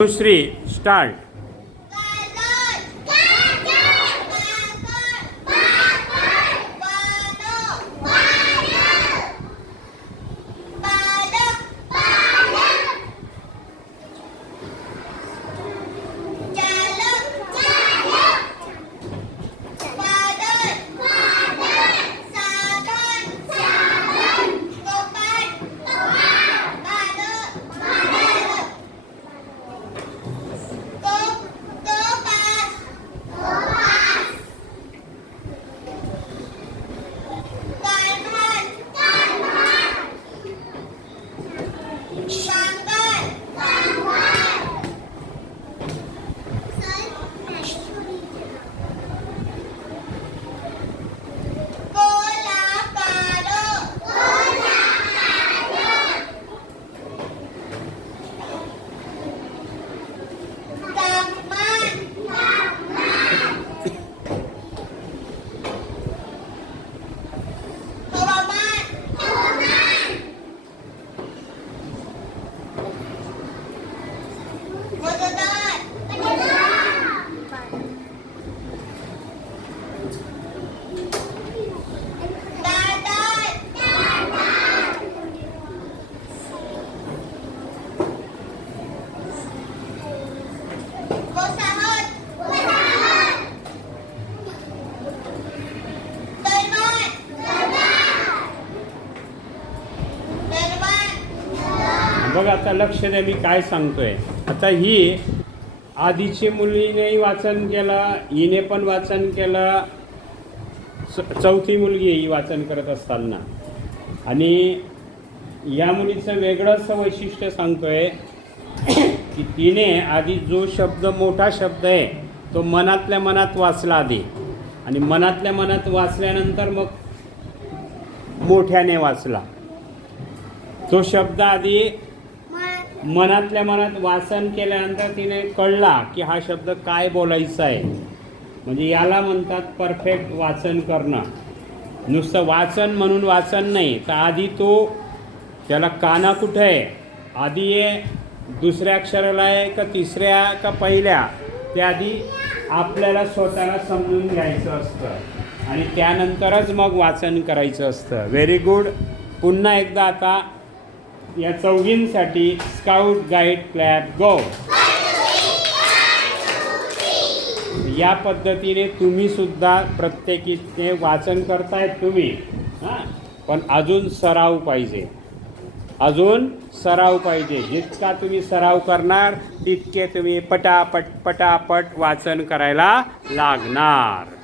Shri start. बघ आता लक्ष द्या मी काय सांगतोय। आता ही आधीची मुलीनेही वाचन केलं, हिने पण वाचन केलं, चौथी मुलगी ही वाचन करत असताना। आणि या मुलीचं वेगळंच वैशिष्ट्य सांगतोय की तिने आधी जो शब्द मोठा शब्द आहे तो मनातल्या मनात वाचला आधी, आणि मनातल्या मनात वाचल्यानंतर मग मोठ्याने वाचला। तो शब्द आधी मनातल्या मनात वाचन केल्यानंतर तिने कळला की हा शब्द काय बोलायचा आहे। म्हणजे याला म्हणतात परफेक्ट वाचन करणं। नुसतं वाचन म्हणून वाचन नाही, तर आधी तो त्याला काना कुठं आहे, आधी आहे दुसऱ्या अक्षराला आहे का तिसऱ्या का पहिल्या, ते आधी आपल्याला स्वतःला समजून घ्यायचं असतं आणि त्यानंतरच मग वाचन करायचं असतं। Very good. पुन्हा एकदा आता या चौघींसाठी स्काउट गाईड क्लॅप गो। या पद्धतीने तुम्ही सुद्धा प्रत्येकीने वाचन करतायत तुम्ही, पण अजून सराव पाहिजे, अजून सराव पाहिजे। जितका तुम्ही सराव करणार तितके तुम्ही पटापट पटापट वाचन करायला लागणार।